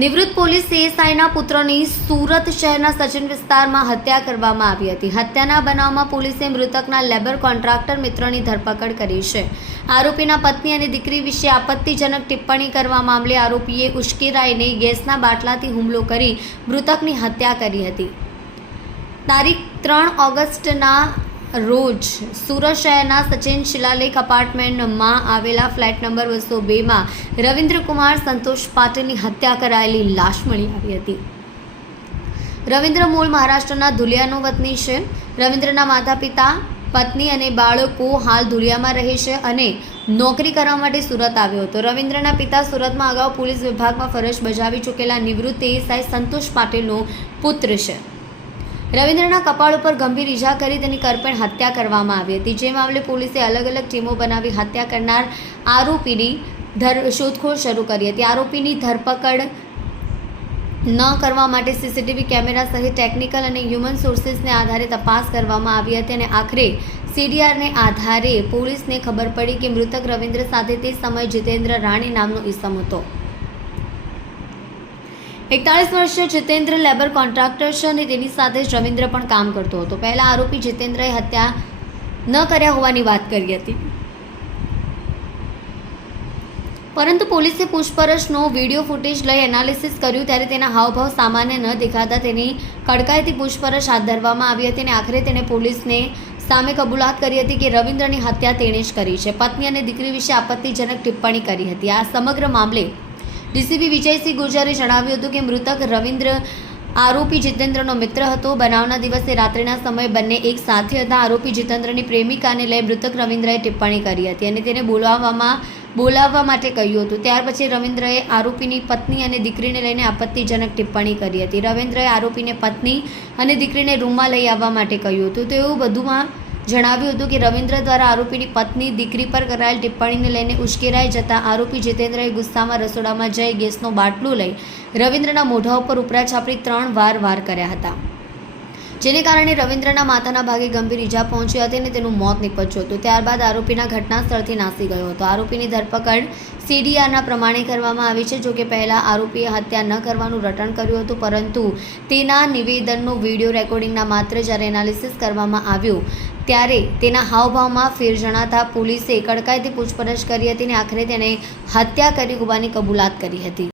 નિવૃત્ત પોલીસ સીએસઆઈના પુત્રની સુરત શહેરના સચિન વિસ્તારમાં હત્યા કરવામાં આવી હતી. હત્યાના બનાવમાં પોલીસે મૃતકના લેબર કોન્ટ્રાક્ટર મિત્રની ધરપકડ કરી છે. આરોપીના પત્ની અને દીકરી વિશે આપત્તિજનક ટિપ્પણી કરવા મામલે આરોપીએ ઉશ્કેરાઈને ગેસના બાટલાથી હુમલો કરી મૃતકની હત્યા કરી હતી. તારીખ ત્રણ ઓગસ્ટના રોજ સુરત શહેરના સચિન શિલાલેખ અપાર્ટમેન્ટમાં આવેલા ફ્લેટ નંબર બસો બેમાં રવિન્દ્રકુમાર સંતોષ પાટીલની હત્યા કરાયેલી લાશ મળી આવી હતી. રવિન્દ્ર મૂળ મહારાષ્ટ્રના ધુલિયાનો વતની છે. રવિન્દ્રના માતા પિતા પત્ની અને બાળકો હાલ ધુલિયામાં રહે છે અને નોકરી કરવા માટે સુરત આવ્યો હતો. રવિન્દ્રના પિતા સુરતમાં અગાઉ પોલીસ વિભાગમાં ફરજ બજાવી ચૂકેલા નિવૃત્ત એએસઆઈ સંતોષ પાટીલનો પુત્ર છે. રવિન્દ્રના કપાળ ઉપર ગંભીર ઈજા કરી તેની કરપેણ હત્યા કરવામાં આવી હતી. જે મામલે પોલીસે અલગ અલગ ટીમો બનાવી હત્યા કરનાર આરોપીની ધર શોધખોળ શરૂ કરી હતી. આરોપીની ધરપકડ ન કરવા માટે સીસીટીવી કેમેરા સહિત ટેકનિકલ અને હ્યુમન સોર્સિસને આધારે તપાસ કરવામાં આવી હતી અને આખરે સીડીઆરને આધારે પોલીસને ખબર પડી કે મૃતક રવિન્દ્ર સાથે તે સમયે જીતેન્દ્ર રાણી નામનો ઈસમ હતો. એકતાળીસ વર્ષીય જીતેન્દ્ર લેબર કોન્ટ્રાક્ટર છે અને તેની સાથે જ રવિન્દ્ર પણ કામ કરતો હતો. પહેલા આરોપી જીતેન્દ્રએ હત્યા ન કર્યા હોવાની વાત કરી હતી. પરંતુ પોલીસે પૂછપરછનો વીડિયો ફૂટેજ લઈ એનાલિસિસ કર્યું ત્યારે તેના હાવભાવ સામાન્ય ન દેખાતા તેની કડકાઈથી પૂછપરછ હાથ ધરવામાં આવી હતી અને આખરે તેણે પોલીસને સામે કબૂલાત કરી હતી કે રવિન્દ્રની હત્યા તેણે જ કરી છે. પત્ની અને દીકરી વિશે આપત્તિજનક ટિપ્પણી કરી હતી. આ સમગ્ર મામલે ડીસીપી વિજયસિંહ ગુર્જરે જણાવ્યું હતું કે મૃતક રવિન્દ્ર આરોપી જીતેન્દ્રનો મિત્ર હતો. બનાવના દિવસે રાત્રિના સમયે બંને એક સાથે હતા. આરોપી જીતેન્દ્રની પ્રેમિકાને લઈ મૃતક રવિન્દ્રએ ટિપ્પણી કરી હતી અને તેને બોલાવવામાં બોલાવવા માટે કહ્યું હતું. ત્યાર પછી રવિન્દ્રએ આરોપીની પત્ની અને દીકરીને લઈને આપત્તિજનક ટિપ્પણી કરી હતી. રવિન્દ્રએ આરોપીને પત્ની અને દીકરીને રૂમમાં લઈ આવવા માટે કહ્યું હતું. તેવું વધુમાં જણાવ્યું હતું કે રવિન્દ્ર દ્વારા આરોપીની પત્ની દીકરી પર કરાયેલ ટિપ્પણીને લઈને ઉશ્કેરાઈ જતા આરોપી જીતેન્દ્રએ ગુસ્સામાં રસોડામાં જઈ ગેસનો બાટલું લઈ રવિન્દ્રના મોઢા ઉપર ઉપરા છાપરી ત્રણ વાર વાર કર્યા હતા. જેને કારણે રવિન્દ્રના માથાના ભાગે ગંભીર ઈજા પહોંચી હતી અને તેનું મોત નીપજ્યું હતું. ત્યારબાદ આરોપીના ઘટના સ્થળથી નાસી ગયો હતો. આરોપીની ધરપકડ સીડીઆરના પ્રમાણે કરવામાં આવી છે. જોકે પહેલાં આરોપીએ હત્યા ન કરવાનું રટણ કર્યું હતું, પરંતુ તેના નિવેદનનો વીડિયો રેકોર્ડિંગના માત્ર જ્યારે એનાલિસિસ કરવામાં આવ્યું, ત્યારે તેના હાવભાવમાં ફેર જણાતા પોલીસે કડકાઈથી પૂછપરછ કરી હતી અને આખરે તેણે હત્યા કરી હોવાની કબૂલાત કરી હતી.